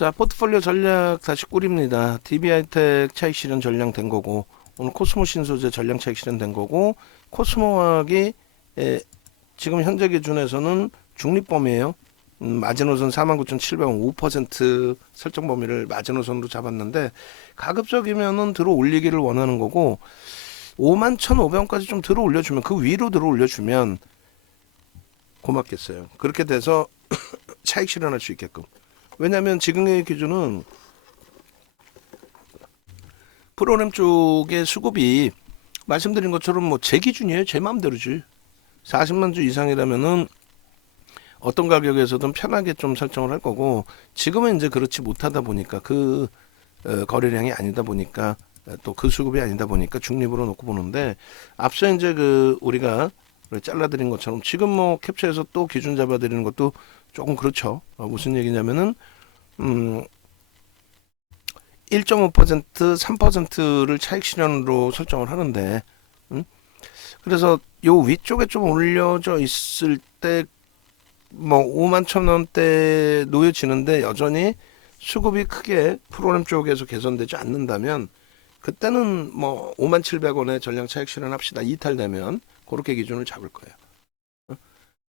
자, 포트폴리오 전략 다시 꾸립니다. DB하이텍 차익 실현 전량된 거고, 오늘 코스모 신소재 전량 차익 실현된 거고, 코스모학이 지금 현재 기준에서는 중립범위에요. 마지노선 49,700원 5% 설정 범위를 마지노선으로 잡았는데, 가급적이면은 들어 올리기를 원하는 거고, 51,500원까지 좀 들어 올려주면, 그 위로 들어 올려주면 고맙겠어요. 그렇게 돼서 차익 실현할 수 있게끔. 왜냐하면 지금의 기준은 프로그램 쪽의 수급이 말씀드린 것처럼 뭐 제 기준이에요. 제 마음대로지. 40만 주 이상이라면은 어떤 가격에서든 편하게 좀 설정을 할 거고, 지금은 이제 그렇지 못하다 보니까 그 거래량이 아니다 보니까 또 그 수급이 아니다 보니까 중립으로 놓고 보는데, 앞서 이제 그 우리가 잘라드린 것처럼 지금 뭐 캡처해서 또 기준 잡아드리는 것도 조금 그렇죠. 무슨 얘기냐면은 1.5% 3%를 차익 실현으로 설정을 하는데, 그래서 요 위쪽에 좀 올려져 있을 때 뭐 5만 천 원대 놓여지는데 여전히 수급이 크게 프로그램 쪽에서 개선되지 않는다면, 그때는 뭐 5만 700원에 전량 차익 실현합시다. 이탈되면 그렇게 기준을 잡을 거예요.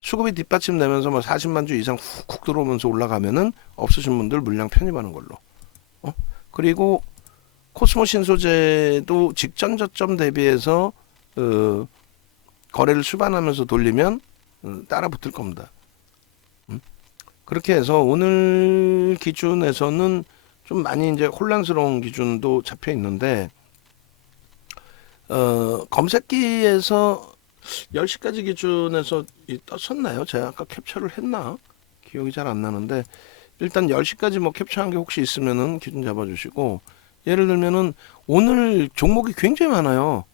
수급이 뒷받침되면서 뭐 40만 주 이상 훅훅 들어오면서 올라가면은 없으신 분들 물량 편입하는 걸로. 그리고 코스모 신소재도 직전 저점 대비해서 거래를 수반하면서 돌리면 따라 붙을 겁니다. 그렇게 해서 오늘 기준에서는 좀 많이 이제 혼란스러운 기준도 잡혀 있는데, 검색기에서 10시까지 기준에서 떴었나요? 제가 아까 캡처를 했나? 기억이 잘 안 나는데, 일단 10시까지 뭐 캡처한 게 혹시 있으면은 기준 잡아주시고, 예를 들면은 오늘 종목이 굉장히 많아요.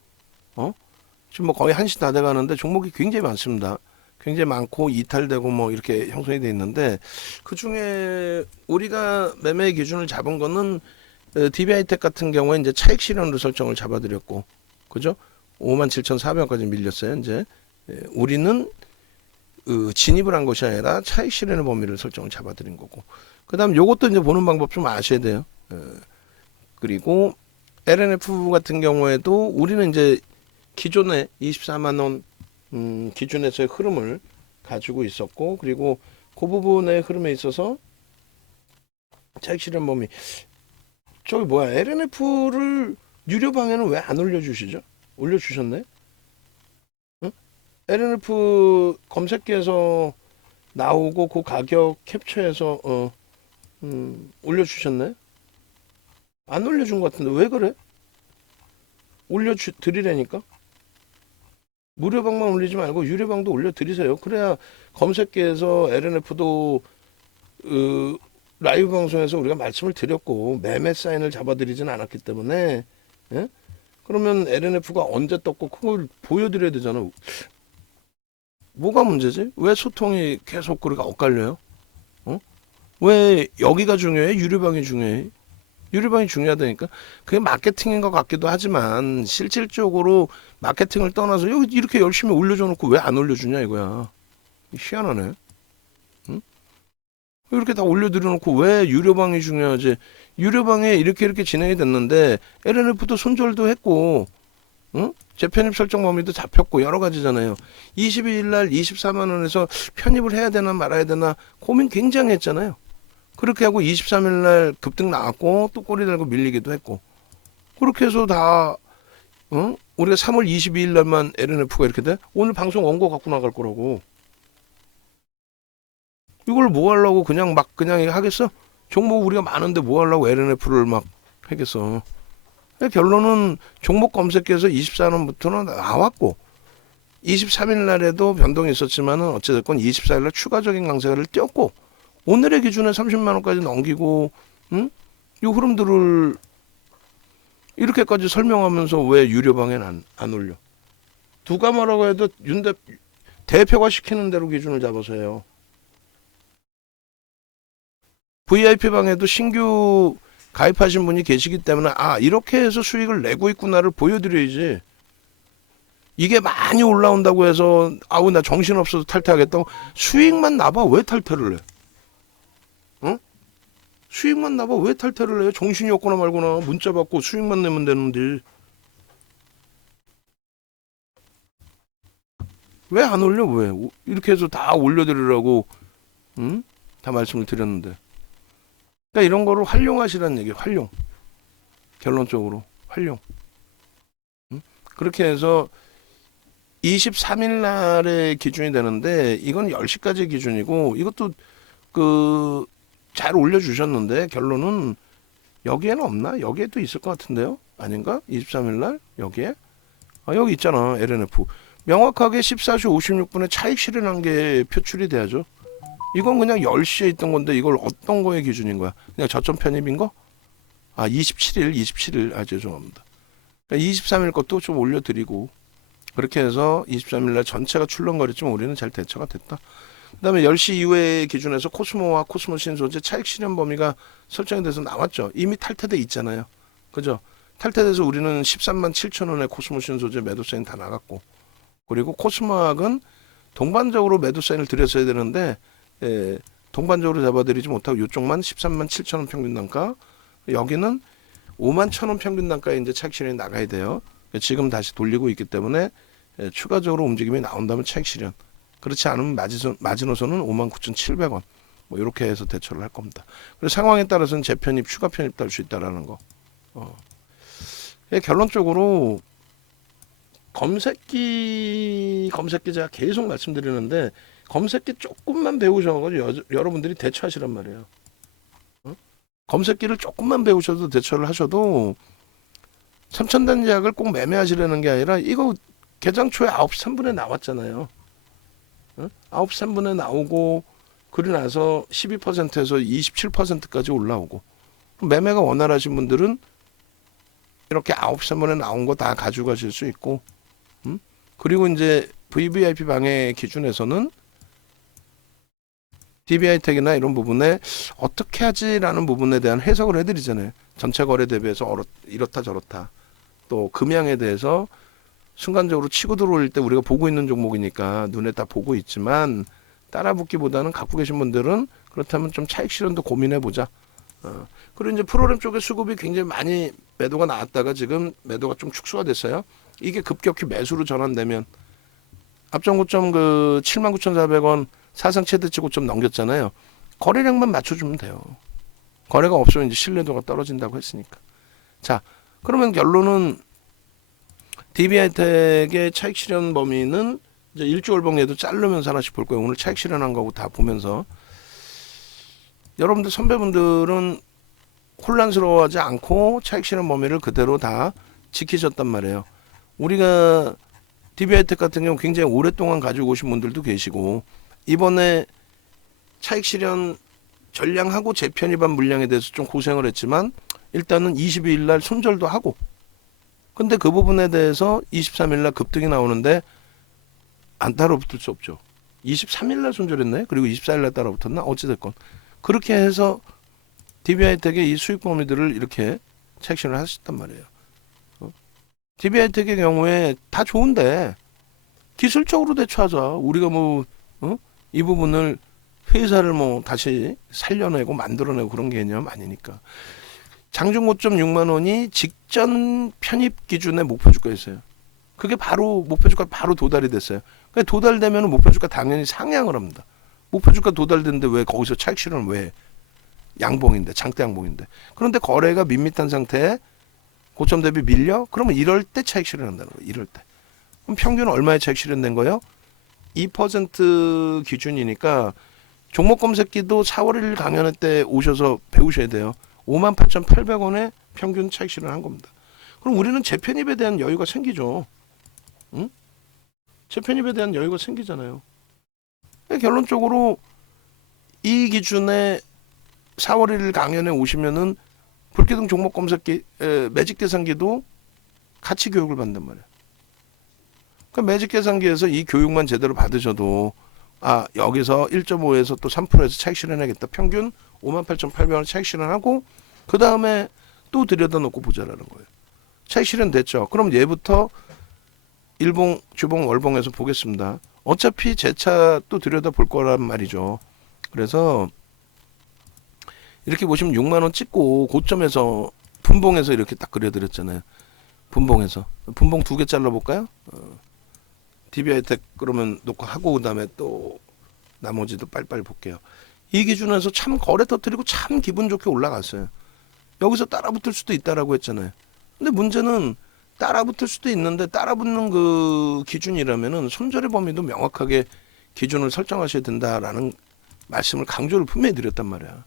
지금 뭐 거의 1시 다 돼가는데 종목이 굉장히 많습니다. 굉장히 많고 이탈되고 뭐 이렇게 형성이 돼 있는데, 그 중에 우리가 매매 기준을 잡은 거는 DB하이텍 같은 경우에 이제 차익 실현으로 설정을 잡아드렸고, 그죠? 57,400원까지 밀렸어요. 이제 우리는 진입을 한 것이 아니라 차익 실현의 범위를 설정을 잡아드린 거고, 그다음 요것도 이제 보는 방법 좀 아셔야 돼요. 그리고 LNF 같은 경우에도 우리는 이제 기존에 24만 원 기준에서의 흐름을 가지고 있었고, 그리고 그 부분의 흐름에 있어서 차익 실현 범위, 저기 뭐야, LNF를 유료 방에는 왜 안 올려주시죠? 올려주셨네? 응? LNF 검색기에서 나오고 그 가격 캡처해서 올려주셨네? 안 올려준 것 같은데 왜 그래? 올려드리라니까? 무료방만 올리지 말고 유료방도 올려드리세요. 그래야 검색기에서 LNF도 라이브 방송에서 우리가 말씀을 드렸고 매매 사인을 잡아드리진 않았기 때문에, 예? 그러면 LNF가 언제 떴고 그걸 보여드려야 되잖아. 뭐가 문제지? 왜 소통이 계속 그렇게 엇갈려요? 왜 여기가 중요해? 유료방이 중요해? 유료방이 중요하다니까. 그게 마케팅인 것 같기도 하지만 실질적으로 마케팅을 떠나서 여기 이렇게 열심히 올려줘 놓고 왜 안 올려주냐 이거야. 희한하네. 응? 이렇게 다 올려드려 놓고 왜 유료방이 중요하지? 유료방에 이렇게 진행이 됐는데 LNF도 손절도 했고, 응? 재편입 설정 범위도 잡혔고 여러 가지잖아요. 22일 날 24만 원에서 편입을 해야 되나 말아야 되나 고민 굉장히 했잖아요. 그렇게 하고 23일 날 급등 나왔고 또 꼬리 달고 밀리기도 했고, 그렇게 해서 다 우리가 3월 22일 날만 LNF가 이렇게 돼? 오늘 방송 원고 갖고 나갈 거라고. 이걸 뭐 하려고 그냥 막 그냥 하겠어? 종목 우리가 많은데 뭐 하려고 LNF를 막 하겠어? 결론은 종목 검색해서 24년부터는 나왔고 23일 날에도 변동이 있었지만은 어찌됐건 24일 날 추가적인 강세를 띄었고, 오늘의 기준에 30만 원까지 넘기고, 이 흐름들을 이렇게까지 설명하면서 왜 유료방엔 안 올려? 누가 뭐라고 해도 대표가 시키는 대로 기준을 잡아서 해요. VIP 방에도 신규 가입하신 분이 계시기 때문에 이렇게 해서 수익을 내고 있구나를 보여드려야지. 이게 많이 올라온다고 해서 나 정신없어서 탈퇴하겠다고 수익만 나봐 왜 탈퇴를 해? 응? 수익만 나봐. 왜 탈퇴를 해요? 정신이 없거나 말거나 문자 받고 수익만 내면 되는데 왜 안 올려? 왜 이렇게 해서 다 올려드리라고 응? 다 말씀을 드렸는데. 그러니까 이런 거를 활용하시라는 얘기. 활용. 결론적으로 활용. 응? 그렇게 해서 23일 날에 기준이 되는데 이건 10시까지 기준이고 이것도 그 잘 올려주셨는데 결론은 여기에는 없나? 여기에도 있을 것 같은데요? 아닌가? 23일 날 여기에? 아, 여기 있잖아. LNF. 명확하게 14시 56분에 차익 실현한 게 표출이 돼야죠. 이건 그냥 10시에 있던 건데 이걸 어떤 거의 기준인 거야? 그냥 저점 편입인 거? 아, 27일. 아, 죄송합니다. 그러니까 23일 것도 좀 올려드리고 그렇게 해서 23일 날 전체가 출렁거렸지만 우리는 잘 대처가 됐다. 그 다음에 10시 이후에 기준에서 코스모와 코스모 신소재 차익 실현 범위가 설정이 돼서 나왔죠. 이미 탈퇴돼 있잖아요. 그죠? 탈퇴돼서 우리는 13만 7천 원에 코스모 신소재 매도 사인 다 나갔고 그리고 코스모학은 동반적으로 매도 사인을 드렸어야 되는데 동반적으로 잡아드리지 못하고 이쪽만 13만 7천 원 평균 단가 여기는 5만 1천 원 평균 단가에 이제 차익 실현이 나가야 돼요. 지금 다시 돌리고 있기 때문에 추가적으로 움직임이 나온다면 차익 실현 그렇지 않으면 마지노선은 59,700원 뭐 이렇게 해서 대처를 할 겁니다. 그리고 상황에 따라서는 재편입, 추가 편입도 할 수 있다라는 거. 결론적으로 검색기 제가 계속 말씀드리는데 검색기 조금만 배우셔가지고 여러분들이 대처하시란 말이에요. 검색기를 조금만 배우셔도 대처를 하셔도 삼천단 제약을 꼭 매매하시려는 게 아니라 이거 개장 초에 9시 3분에 나왔잖아요. 9시 3분에 나오고 그리고 나서 12%에서 27%까지 올라오고 매매가 원활하신 분들은 이렇게 9시 3분에 나온 거 다 가져가실 수 있고 그리고 이제 VVIP 방해 기준에서는 DBI텍이나 이런 부분에 어떻게 하지라는 부분에 대한 해석을 해드리잖아요. 전체 거래 대비해서 이렇다 저렇다. 또 금양에 대해서 순간적으로 치고 들어올 때 우리가 보고 있는 종목이니까 눈에 다 보고 있지만 따라붙기보다는 갖고 계신 분들은 그렇다면 좀 차익 실현도 고민해보자. 그리고 이제 프로그램 쪽에 수급이 굉장히 많이 매도가 나왔다가 지금 매도가 좀 축소가 됐어요. 이게 급격히 매수로 전환되면 앞전 고점 그 79,400원 사상 최대치 고점 넘겼잖아요. 거래량만 맞춰주면 돼요. 거래가 없으면 이제 신뢰도가 떨어진다고 했으니까. 자, 그러면 결론은 DBI텍의 차익 실현 범위는 이제 일주월봉에도 자르면서 하나씩 볼 거예요. 오늘 차익 실현한 거고 다 보면서 여러분들 선배분들은 혼란스러워하지 않고 차익 실현 범위를 그대로 다 지키셨단 말이에요. 우리가 DBI텍 같은 경우 굉장히 오랫동안 가지고 오신 분들도 계시고 이번에 차익 실현 전량하고 재편입한 물량에 대해서 좀 고생을 했지만 일단은 22일 날 손절도 하고 근데 그 부분에 대해서 23일 날 급등이 나오는데 안 따라붙을 수 없죠. 23일 날 손절했나요? 그리고 24일 날 따라붙었나? 어찌됐건 그렇게 해서 DBI텍의 이 수익 범위들을 이렇게 차익 실현을 하셨단 말이에요. DBI텍의 경우에 다 좋은데 기술적으로 대처하자. 우리가 뭐 이 부분을 회사를 뭐 다시 살려내고 만들어내고 그런 개념 아니니까. 장중 고점 6만 원이 직전 편입 기준의 목표 주가였어요. 그게 바로 목표 주가 바로 도달이 됐어요. 그러니까 도달되면 목표 주가 당연히 상향을 합니다. 목표 주가 도달됐는데 왜 거기서 차익 실현을 왜 양봉인데 장대 양봉인데 그런데 거래가 밋밋한 상태에 고점 대비 밀려? 그러면 이럴 때 차익 실현한다는 거예요. 이럴 때. 그럼 평균 얼마의 차익 실현된 거예요? 2% 기준이니까 종목 검색기도 4월 1일 강연회 때 오셔서 배우셔야 돼요. 58,800원에 평균 차익 실현한 겁니다. 그럼 우리는 재편입에 대한 여유가 생기죠. 응? 재편입에 대한 여유가 생기잖아요. 결론적으로 이 기준에 4월 1일 강연에 오시면은 불기둥 종목 검색기 매직 계산기도 같이 교육을 받는단 말이에요. 그러니까 매직 계산기에서 이 교육만 제대로 받으셔도 여기서 1.5에서 또 3%에서 차익 실현하겠다. 평균 58,800원 차익 실현하고 그 다음에 또 들여다놓고 보자라는 거예요. 차익 실현 됐죠. 그럼 얘부터 일봉, 주봉, 월봉에서 보겠습니다. 어차피 제 차 또 들여다 볼 거란 말이죠. 그래서 이렇게 보시면 6만 원 찍고 고점에서 분봉에서 이렇게 딱 그려드렸잖아요. 분봉에서 분봉 2개 잘라볼까요? DBI 텍 그러면 놓고 하고 그다음에 또 나머지도 빨리빨리 볼게요. 이 기준에서 참 거래 터뜨리고 참 기분 좋게 올라갔어요. 여기서 따라붙을 수도 있다라고 했잖아요. 근데 문제는 따라붙을 수도 있는데 따라붙는 그 기준이라면은 손절의 범위도 명확하게 기준을 설정하셔야 된다라는 말씀을 강조를 분명히 드렸단 말이야.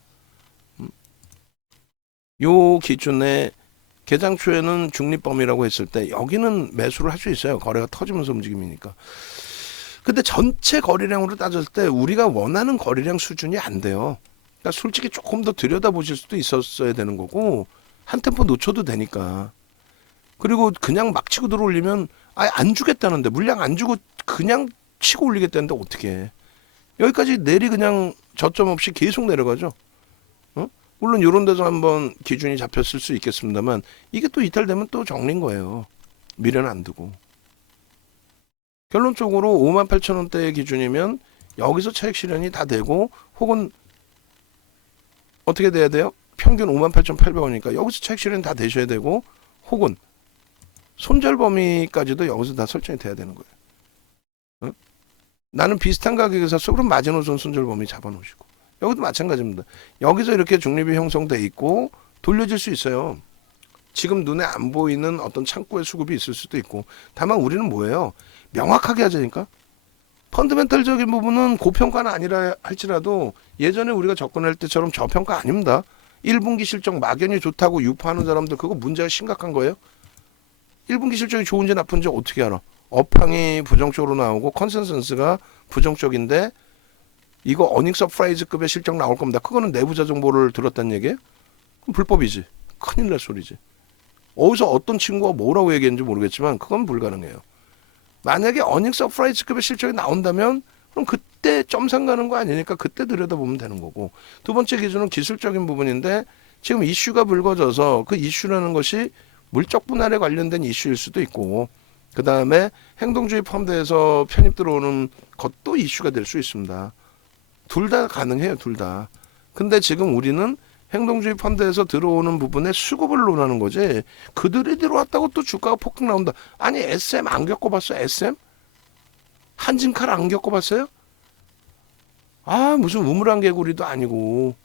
요 기준에 개장 초에는 중립범위라고 했을 때 여기는 매수를 할 수 있어요. 거래가 터지면서 움직임이니까. 근데 전체 거래량으로 따졌을 때 우리가 원하는 거래량 수준이 안 돼요. 그러니까 솔직히 조금 더 들여다보실 수도 있었어야 되는 거고 한 템포 놓쳐도 되니까. 그리고 그냥 막 치고 들어올리면 아예 안 주겠다는데 물량 안 주고 그냥 치고 올리겠다는데 어떻게 해. 여기까지 내리 그냥 저점 없이 계속 내려가죠. 물론 이런 데서 한번 기준이 잡혔을 수 있겠습니다만 이게 또 이탈되면 또 정리인 거예요. 미련 안 두고. 결론적으로 58,000원대의 기준이면 여기서 차익 실현이 다 되고 혹은 어떻게 돼야 돼요? 평균 58,800원이니까 여기서 차익 실현이 다 되셔야 되고 혹은 손절 범위까지도 여기서 다 설정이 돼야 되는 거예요. 어? 나는 비슷한 가격에 샀어. 그럼 마지노선 손절 범위 잡아놓으시고 여기도 마찬가지입니다. 여기서 이렇게 중립이 형성돼 있고 돌려질 수 있어요. 지금 눈에 안 보이는 어떤 창고의 수급이 있을 수도 있고 다만 우리는 뭐예요? 명확하게 하자니까. 펀드멘탈적인 부분은 고평가는 아니라 할지라도 예전에 우리가 접근할 때처럼 저평가 아닙니다. 1분기 실적 막연히 좋다고 유포하는 사람들 그거 문제가 심각한 거예요. 1분기 실적이 좋은지 나쁜지 어떻게 알아? 업황이 부정적으로 나오고 컨센서스가 부정적인데 이거 어닝 서프라이즈급의 실적 나올 겁니다. 그거는 내부자 정보를 들었다는 얘기예요? 그럼 불법이지. 큰일 날 소리지. 어디서 어떤 친구가 뭐라고 얘기했는지 모르겠지만 그건 불가능해요. 만약에 어닝 서프라이즈급의 실적이 나온다면 그럼 그때 점상 가는 거 아니니까 그때 들여다보면 되는 거고 두 번째 기준은 기술적인 부분인데 지금 이슈가 불거져서 그 이슈라는 것이 물적 분할에 관련된 이슈일 수도 있고 그 다음에 행동주의 펀드에서 편입 들어오는 것도 이슈가 될 수 있습니다. 둘 다 가능해요. 둘 다. 근데 지금 우리는 행동주의 펀드에서 들어오는 부분에 수급을 논하는 거지 그들이 들어왔다고 또 주가가 폭등 나온다. 아니 SM 안 겪어봤어? SM? 한진칼 안 겪어봤어요? 아 무슨 우물안 개구리도 아니고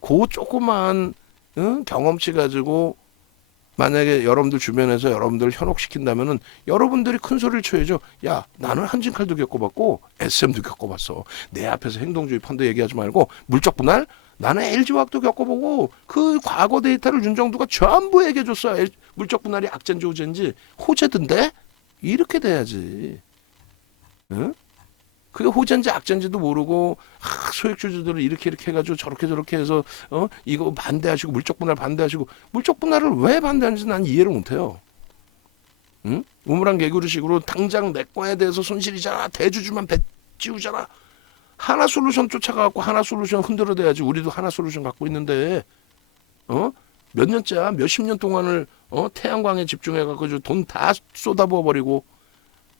그 조그만 경험치 가지고 만약에 여러분들 주변에서 여러분들 현혹시킨다면은 여러분들이 큰 소리를 쳐야죠. 야 나는 한진칼도 겪어봤고 SM도 겪어봤어. 내 앞에서 행동주의 펀드 얘기하지 말고 물적 분할 나는 LG화학도 겪어보고 그 과거 데이터를 윤정두가 전부 얘기해줬어. 물적 분할이 악재인지 호재인지 호재던데 이렇게 돼야지. 응? 그게 호재인지 악재인지도 모르고 소액주주들을 이렇게 해가지고 저렇게 해서 이거 반대하시고 물적 분할 반대하시고 물적 분할을 왜 반대하는지 난 이해를 못해요. 응? 우물안 개구리식으로 당장 내 거에 대해서 손실이잖아. 대주주만 배지우잖아. 하나솔루션 쫓아가고 하나솔루션 흔들어대야지. 우리도 하나솔루션 갖고 있는데 몇 년째야 몇십 년 동안을 태양광에 집중해가지고 돈 다 쏟아부어버리고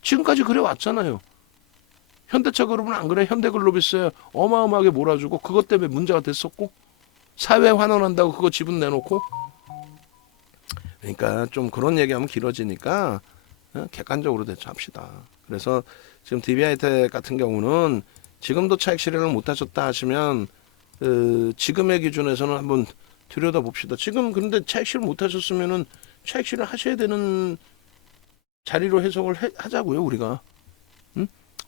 지금까지 그래 왔잖아요. 현대차 그룹은 안 그래? 현대글로비스에 어마어마하게 몰아주고 그것 때문에 문제가 됐었고 사회 환원한다고 그거 지분 내놓고 그러니까 좀 그런 얘기하면 길어지니까 객관적으로 대처합시다. 그래서 지금 DBI텍 같은 경우는 지금도 차익 실현을 못하셨다 하시면 지금의 기준에서는 한번 들여다봅시다. 지금 근데 차익 실현 못하셨으면은 차익 실현 하셔야 되는 자리로 해석을 하자고요 우리가.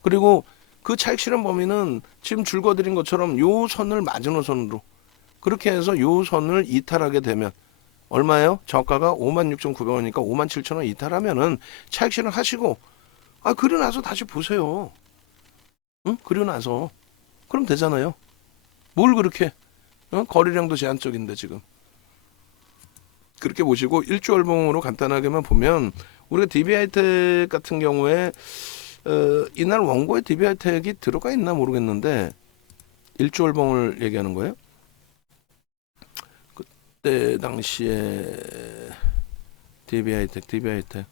그리고 그 차익 실현 범위는 지금 줄거드린 것처럼 요 선을 마지노선으로 그렇게 해서 요 선을 이탈하게 되면 얼마예요? 저가가 56,900원이니까 57,000원 이탈하면은 차익 실현 하시고 그리고 나서 다시 보세요. 그리고 나서 그럼 되잖아요. 뭘 그렇게 거래량도 제한적인데 지금 그렇게 보시고 일주월봉으로 간단하게만 보면 우리가 DBI텍 같은 경우에 이날 원고에 DBI텍이 들어가 있나 모르겠는데 일주월봉을 얘기하는 거예요. 그때 당시에 DBI텍 DBI텍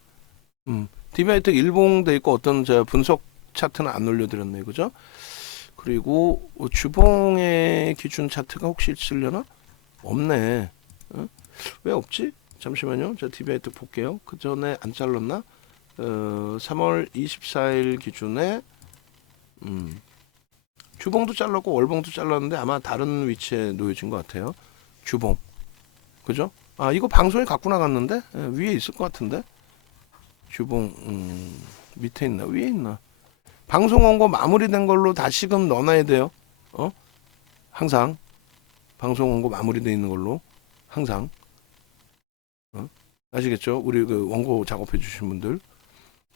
일봉돼 있고 어떤 분석 차트는 안 올려드렸네요, 그죠? 그리고 주봉의 기준 차트가 혹시 있으려나? 없네. 어? 왜 없지? 잠시만요. 제가 DBI 또 볼게요. 그 전에 안 잘랐나? 3월 24일 기준에 주봉도 잘랐고 월봉도 잘랐는데 아마 다른 위치에 놓여진 것 같아요. 주봉. 그죠? 아, 이거 방송에 갖고 나갔는데? 예, 위에 있을 것 같은데? 주봉, 밑에 있나? 위에 있나? 방송 원고 마무리된 걸로 다시금 넣어놔야 돼요. 어? 항상. 방송 원고 마무리되어 있는 걸로. 항상. 어? 아시겠죠? 우리 그 원고 작업해 주신 분들.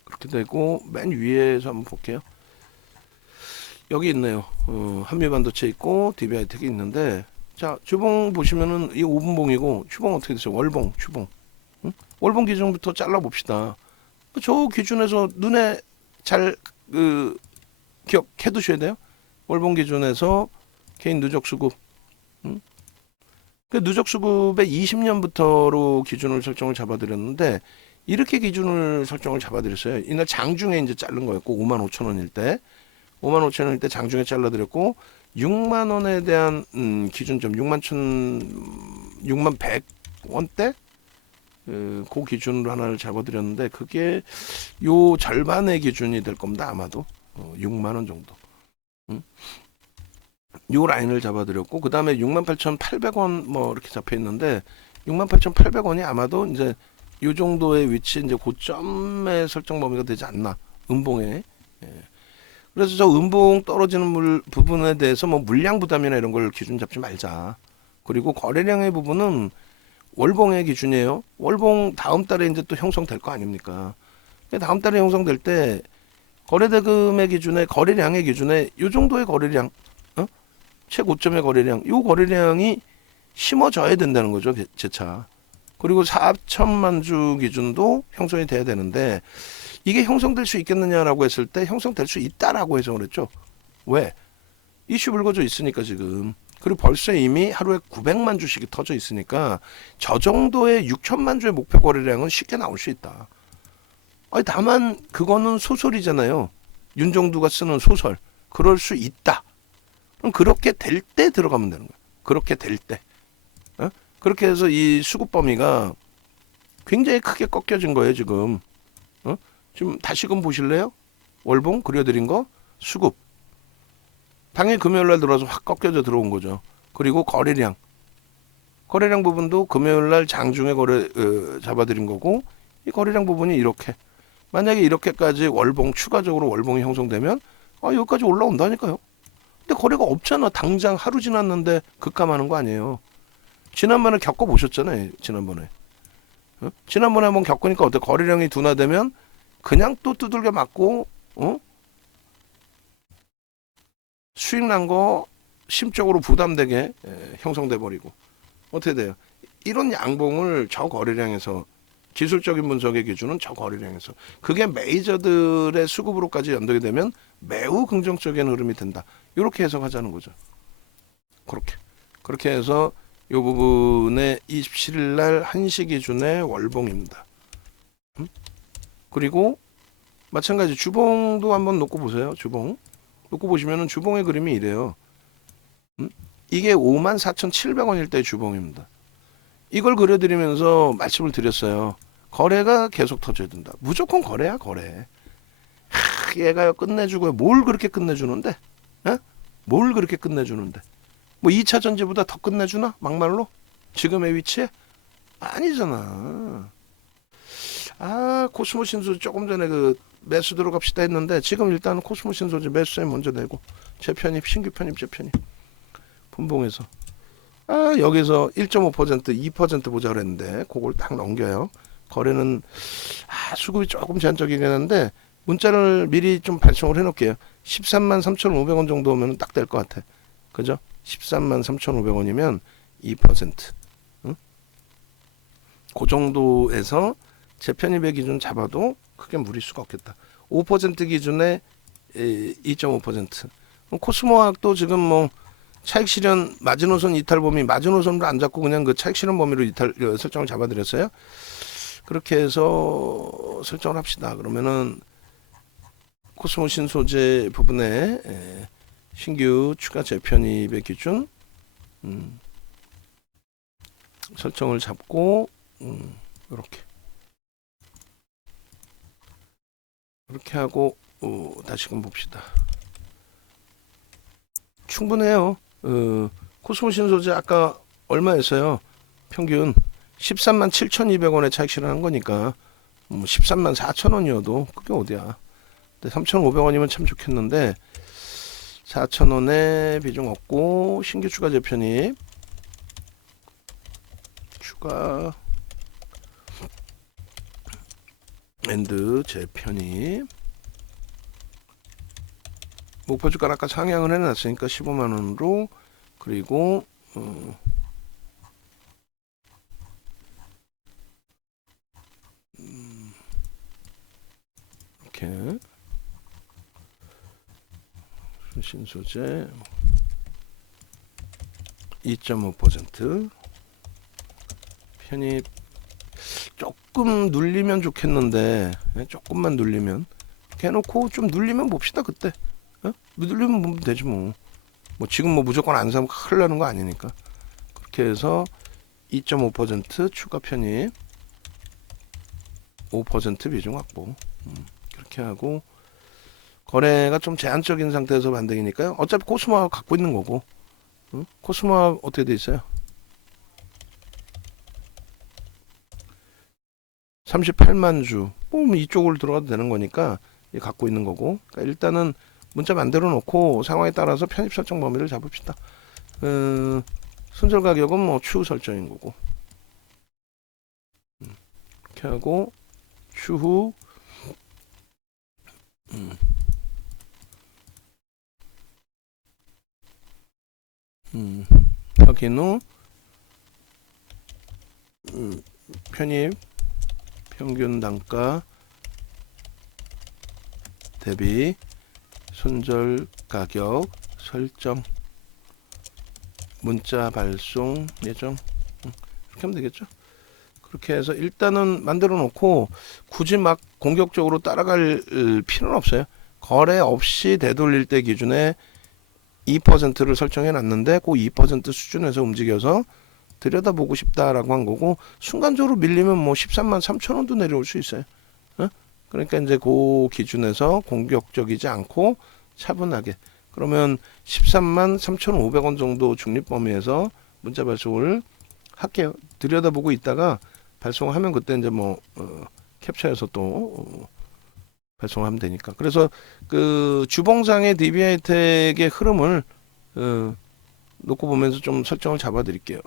그렇게 되고, 맨 위에서 한번 볼게요. 여기 있네요. 한미반도체 있고, DBI텍이 있는데, 자, 주봉 보시면은 이 5분봉이고, 주봉 어떻게 되세요? 월봉, 주봉. 응? 월봉 기준부터 잘라봅시다. 저 기준에서 눈에 잘, 기억해 두셔야 돼요. 월봉 기준에서 개인 누적 수급. 응? 그 누적 수급에 20년부터로 기준을 설정을 잡아드렸는데, 이렇게 기준을 설정을 잡아드렸어요. 이날 장중에 이제 자른 거였고, 55,000원일 때. 55,000원일 때 장중에 잘라드렸고 6만 원에 대한 기준점 6만 100원대 그 기준으로 하나를 잡아드렸는데 그게 요 절반의 기준이 될 겁니다. 아마도 6만 원 정도. 요 라인을 잡아드렸고 그 다음에 68,800원 뭐 이렇게 잡혀 있는데 68,800원이 아마도 이제 요 정도의 위치 이제 고점의 설정 범위가 되지 않나 음봉에. 예. 그래서 저 음봉 떨어지는 부분에 대해서 뭐 물량 부담이나 이런 걸 기준 잡지 말자. 그리고 거래량의 부분은 월봉의 기준이에요. 월봉 다음 달에 이제 또 형성될 거 아닙니까? 다음 달에 형성될 때 거래대금의 기준에 거래량의 기준에 요 정도의 거래량, 최고점의 거래량, 요 거래량이 심어져야 된다는 거죠, 재차. 그리고 4천만 주 기준도 형성이 돼야 되는데 이게 형성될 수 있겠느냐라고 했을 때 형성될 수 있다라고 해석을 했죠. 왜? 이슈 불거져 있으니까 지금. 그리고 벌써 이미 하루에 900만 주씩이 터져 있으니까 저 정도의 6천만 주의 목표 거래량은 쉽게 나올 수 있다. 아니, 다만 그거는 소설이잖아요. 윤정두가 쓰는 소설. 그럴 수 있다. 그럼 그렇게 될 때 들어가면 되는 거야. 그렇게 될 때. 그렇게 해서 이 수급 범위가 굉장히 크게 꺾여진 거예요 지금. 지금 다시금 보실래요? 월봉 그려드린 거 수급 당일 금요일날 들어와서 확 꺾여져 들어온 거죠. 그리고 거래량 부분도 금요일날 장중에 거래 잡아드린 거고 이 거래량 부분이 이렇게 만약에 이렇게까지 월봉 추가적으로 월봉이 형성되면 여기까지 올라온다니까요. 근데 거래가 없잖아. 당장 하루 지났는데 급감하는 거 아니에요. 지난번에 겪어보셨잖아요. 지난번에 한번 겪으니까 어때? 거래량이 둔화되면 그냥 또 두들겨 맞고 수익 난 거 심적으로 부담되게 형성돼 버리고 어떻게 돼요? 이런 양봉을 저 거래량에서 기술적인 분석의 기준은 저 거래량에서 그게 메이저들의 수급으로까지 연동이 되면 매우 긍정적인 흐름이 된다. 이렇게 해석하자는 거죠. 그렇게 해서 이 부분에 27일 날 1시 기준의 월봉입니다. 그리고 마찬가지 주봉도 한번 놓고 보세요. 주봉 놓고 보시면은 주봉의 그림이 이래요. 이게 54,700원일 때 주봉입니다. 이걸 그려드리면서 말씀을 드렸어요. 거래가 계속 터져야 된다. 무조건 거래야 거래. 얘가 끝내주고 뭘 그렇게 끝내주는데? 뭘 그렇게 끝내주는데? 뭐 2차 전지보다 더 끝내주나? 막말로? 지금의 위치에? 아니잖아. 코스모 신소지 조금 전에 그 매수 들어갑시다 했는데 지금 일단은 코스모 신소지 매수세 먼저 내고 재편입 신규 편입 재편입 분봉해서 여기서 1.5% 2% 보자 그랬는데 그걸 딱 넘겨요. 거래는 수급이 조금 제한적이긴 한데 문자를 미리 좀 발송을 해놓을게요. 13만 3,500원 정도 오면 딱 될 것 같아. 그죠? 13만 3,500원이면 2%. 응? 그 정도에서 재편입의 기준 잡아도 크게 무리 수가 없겠다. 5% 기준에 2.5%. 코스모학도 지금 뭐 차익 실현 마지노선 이탈 범위 마지노선으로 안 잡고 그냥 그 차익 실현 범위로 이탈 설정을 잡아드렸어요. 그렇게 해서 설정을 합시다. 그러면은 코스모 신소재 부분에 신규 추가 재편입의 기준 설정을 잡고 이렇게 하고 다시금 봅시다. 충분해요. 코스모 신소재 아까 얼마였어요? 평균 13만 7,200원에 차익 실현한 거니까 13만 4천원이어도 그게 어디야. 3,500원이면 참 좋겠는데 4,000원에 비중 없고 신규 추가 재편입 추가 엔드 재편입 목표주가 아까 상향을 해놨으니까 15만원으로 그리고 이렇게 신소재 2.5% 편입 조금 눌리면 좋겠는데 조금만 눌리면 이렇게 해놓고 좀 눌리면 봅시다. 그때 눌리면 보면 되지 뭐 지금 무조건 안 사면 큰일 나는 거 아니니까. 그렇게 해서 2.5% 추가 편입 5% 비중 확보 그렇게 하고 거래가 좀 제한적인 상태에서 반등이니까요. 어차피 코스모가 갖고 있는 거고 코스모가 어떻게 돼 있어요? 38만 주 이쪽으로 들어가도 되는 거니까 갖고 있는 거고. 그러니까 일단은 문자 만들어 놓고 상황에 따라서 편입 설정 범위를 잡읍시다. 손절 가격은 추후 설정인 거고. 이렇게 하고 추후 확인 후 편입 평균 단가 대비 손절 가격 설정 문자 발송 예정 이렇게 하면 되겠죠. 그렇게 해서 일단은 만들어 놓고 굳이 막 공격적으로 따라갈 필요는 없어요. 거래 없이 되돌릴 때 기준에 2%를 설정해 놨는데 그 2% 수준에서 움직여서 들여다보고 싶다라고 한 거고, 순간적으로 밀리면 13만 3천원도 내려올 수 있어요. 그러니까 이제 그 기준에서 공격적이지 않고 차분하게, 그러면 13만 3,500원 정도 중립 범위에서 문자 발송을 할게요. 들여다보고 있다가 발송하면 그때 이제 캡처해서 또 발송하면 되니까. 그래서 그 주봉상의 DB하이텍의 흐름을 놓고 보면서 좀 설정을 잡아 드릴게요.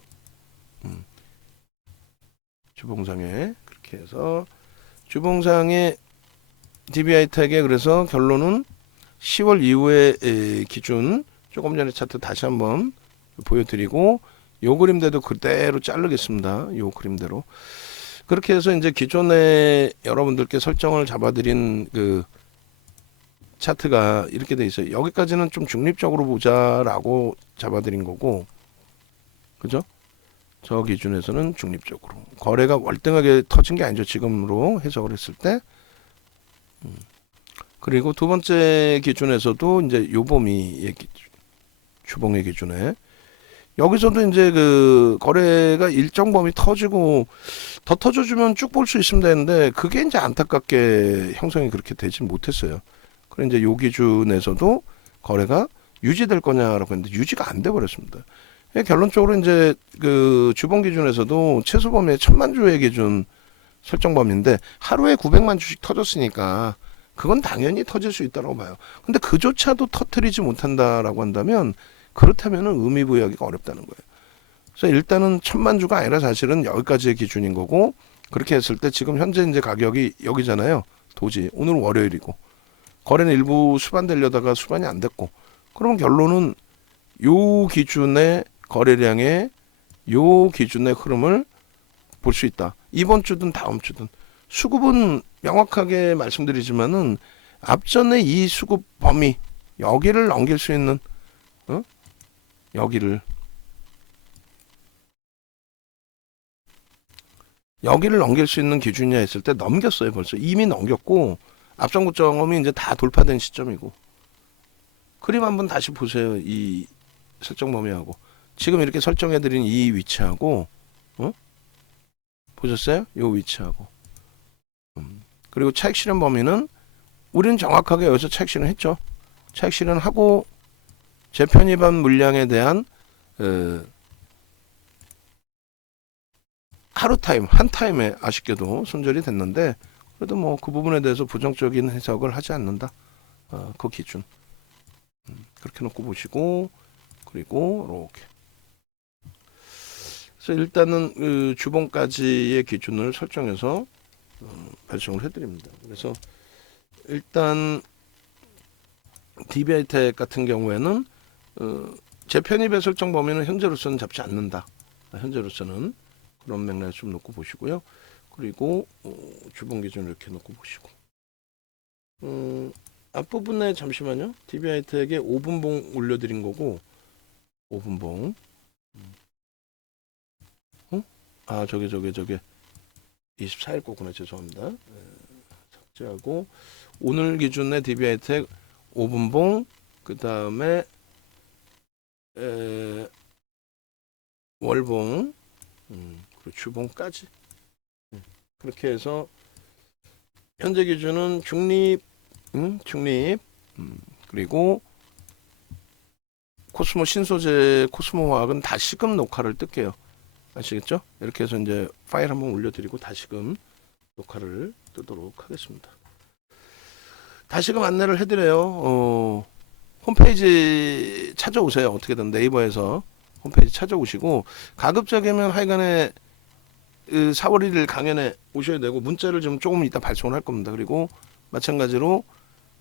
주봉상에 그렇게 해서 주봉상의 DB하이텍의 그래서 결론은 10월 이후의 기준 조금 전에 차트 다시 한번 보여드리고, 요 그림대로 그대로 자르겠습니다. 요 그림대로. 그렇게 해서 이제 기존에 여러분들께 설정을 잡아드린 그 차트가 이렇게 돼 있어요. 여기까지는 좀 중립적으로 보자라고 잡아드린 거고, 그죠? 저 기준에서는 중립적으로. 거래가 월등하게 터진 게 아니죠. 지금으로 해석을 했을 때. 그리고 두 번째 기준에서도 이제 요 범위의 주봉의 기준에 여기서도 이제 그 거래가 일정 범위 터지고 더 터져주면 쭉 볼 수 있으면 되는데, 그게 이제 안타깝게 형성이 그렇게 되지 못했어요. 그래 이제 요 기준에서도 거래가 유지될 거냐라고 했는데 유지가 안 돼 버렸습니다. 결론적으로 이제 그 주봉 기준에서도 최소 범위의 1,000만 주의 기준 설정 범위인데 하루에 900만 주씩 터졌으니까 그건 당연히 터질 수 있다고 봐요. 근데 그조차도 터뜨리지 못한다라고 한다면, 그렇다면은 의미 부여하기가 어렵다는 거예요. 그래서 일단은 1,000만 주가 아니라 사실은 여기까지의 기준인 거고, 그렇게 했을 때 지금 현재 이제 가격이 여기잖아요. 도지 오늘 월요일이고 거래는 일부 수반되려다가 수반이 안 됐고, 그럼 결론은 요 기준의 거래량의 요 기준의 흐름을 볼 수 있다. 이번 주든 다음 주든. 수급은 명확하게 말씀드리지만은 앞전에 이 수급 범위 여기를 넘길 수 있는 여기를 넘길 수 있는 기준이냐 했을 때 넘겼어요. 벌써 이미 넘겼고 앞전 고점이 이제 다 돌파된 시점이고. 그림 한번 다시 보세요. 이 설정 범위하고 지금 이렇게 설정해드린 이 위치하고 보셨어요? 요 위치하고. 그리고 차익 실현 범위는 우리는 정확하게 여기서 차익 실현했죠. 차익 실현하고 재편입한 물량에 대한 하루 타임, 한 타임에 아쉽게도 손절이 됐는데 그래도 뭐 그 부분에 대해서 부정적인 해석을 하지 않는다. 그 기준. 그렇게 놓고 보시고 그리고 이렇게. 그래서 일단은 그 주봉까지의 기준을 설정해서 발송을 해드립니다. 그래서 일단 DB하이텍 같은 경우에는 재편입의 설정 범위는 현재로서는 잡지 않는다. 현재로서는 그런 맥락을 좀 놓고 보시고요. 그리고 주봉 기준 이렇게 놓고 보시고 앞부분에 잠시만요. DB하이텍에 5분봉 올려드린 거고 5분봉 저게 24일 거구나. 죄송합니다. 삭제하고 오늘 기준의 DB하이텍 5분봉 그 다음에 월봉 그리고 주봉까지 그렇게 해서 현재 기준은 중립 그리고 코스모 신소재 코스모 화학은 다시금 녹화를 뜰게요. 아시겠죠? 이렇게 해서 이제 파일 한번 올려드리고 다시금 녹화를 뜨도록 하겠습니다. 다시금 안내를 해드려요. 홈페이지 찾아오세요. 어떻게든 네이버에서 홈페이지 찾아오시고 가급적이면 하여간에 4월 1일 강연에 오셔야 되고 문자를 좀 조금 이따 발송을 할 겁니다. 그리고 마찬가지로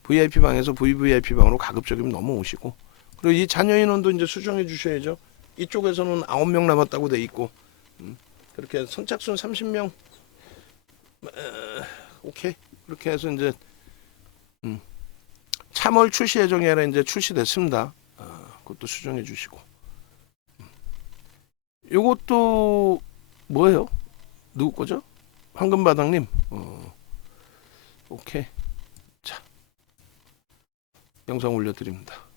VIP 방에서 VVIP 방으로 가급적이면 넘어오시고 그리고 이 자녀 인원도 이제 수정해 주셔야죠. 이쪽에서는 9명 남았다고 돼 있고 그렇게 선착순 30명 오케이 그렇게 해서 이제 참월 출시 예정이 아니라 이제 출시됐습니다. 그것도 수정해 주시고 요것도 뭐예요? 누구 거죠? 황금바닥님. 오케이. 자, 영상 올려드립니다.